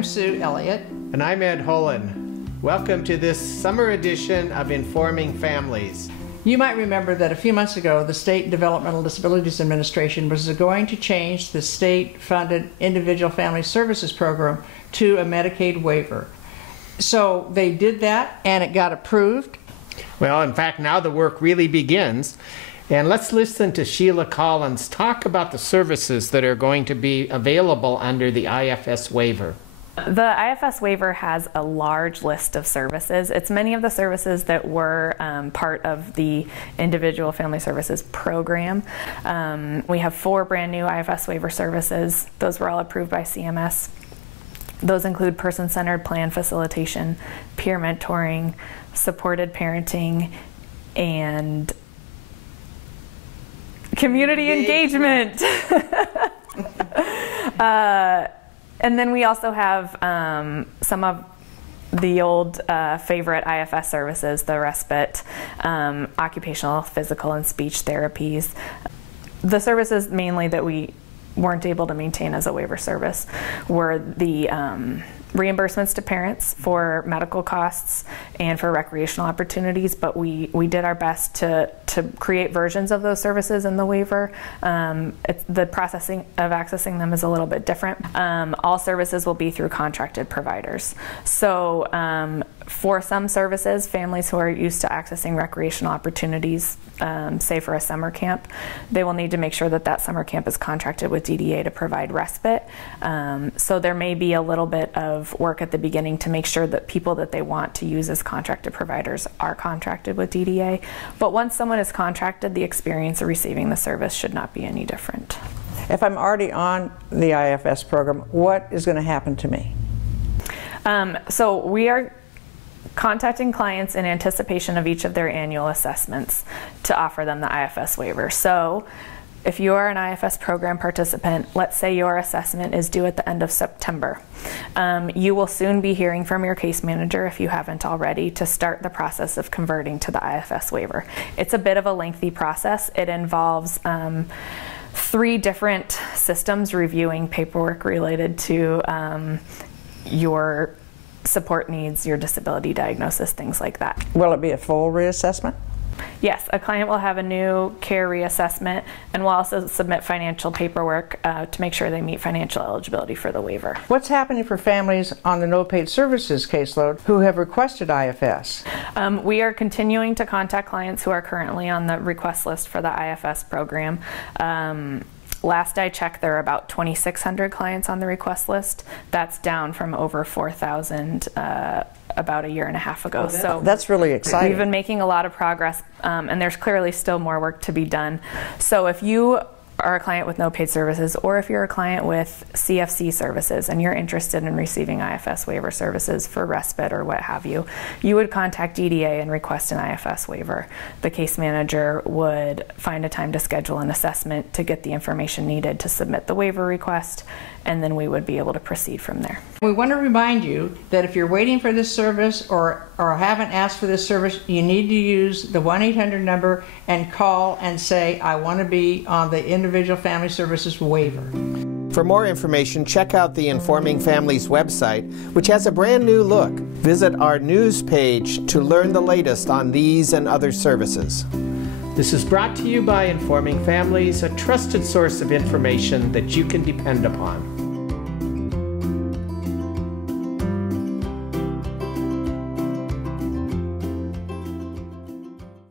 I'm Sue Elliott. And I'm Ed Holen. Welcome to this summer edition of Informing Families. You might remember that a few months ago, the State Developmental Disabilities Administration was going to change the state-funded Individual Family Services Program to a Medicaid waiver. So they did that, and it got approved. Well, in fact, now the work really begins. And let's listen to Sheila Collins talk about the services that are going to be available under the IFS waiver. The IFS waiver has a large list of services. It's many of the services that were part of the Individual Family Services program. We have 4 brand new IFS waiver services. Those were all approved by CMS. Those include person-centered plan facilitation, peer mentoring, supported parenting, and community engagement. And then we also have some of the old favorite IFS services, the respite, occupational, physical, and speech therapies. The services mainly that we weren't able to maintain as a waiver service were the reimbursements to parents for medical costs and for recreational opportunities, but we did our best to create versions of those services in the waiver. The processing of accessing them is a little bit different. All services will be through contracted providers. So for some services, families who are used to accessing recreational opportunities, say for a summer camp, they will need to make sure that that summer camp is contracted with DDA to provide respite. So there may be a little bit of work at the beginning to make sure that people that they want to use as contracted providers are contracted with DDA. But once someone is contracted, the experience of receiving the service should not be any different. If I'm already on the IFS program, what is going to happen to me? So we are contacting clients in anticipation of each of their annual assessments to offer them the IFS waiver. So if you are an IFS program participant, let's say your assessment is due at the end of September. You will soon be hearing from your case manager, if you haven't already, to start the process of converting to the IFS waiver. It's a bit of a lengthy process. It involves 3 different systems reviewing paperwork related to your support needs, your disability diagnosis, things like that. Will it be a full reassessment? Yes, a client will have a new care reassessment, and will also submit financial paperwork to make sure they meet financial eligibility for the waiver. What's happening for families on the no paid services caseload who have requested IFS? We are continuing to contact clients who are currently on the request list for the IFS program. Last I checked, there are about 2,600 clients on the request list. That's down from over 4,000 about a year and a half ago. So that's really exciting. We've been making a lot of progress, and there's clearly still more work to be done. So if you are a client with no paid services, or if you're a client with CFC services and you're interested in receiving IFS waiver services for respite or what have you, you would contact DDA and request an IFS waiver. The case manager would find a time to schedule an assessment to get the information needed to submit the waiver request, and then we would be able to proceed from there. We want to remind you that if you're waiting for this service or haven't asked for this service, you need to use the 1-800 number and call and say, I want to be on the Individual Family Services waiver. For more information, check out the Informing Families website, which has a brand new look. Visit our news page to learn the latest on these and other services. This is brought to you by Informing Families, a trusted source of information that you can depend upon.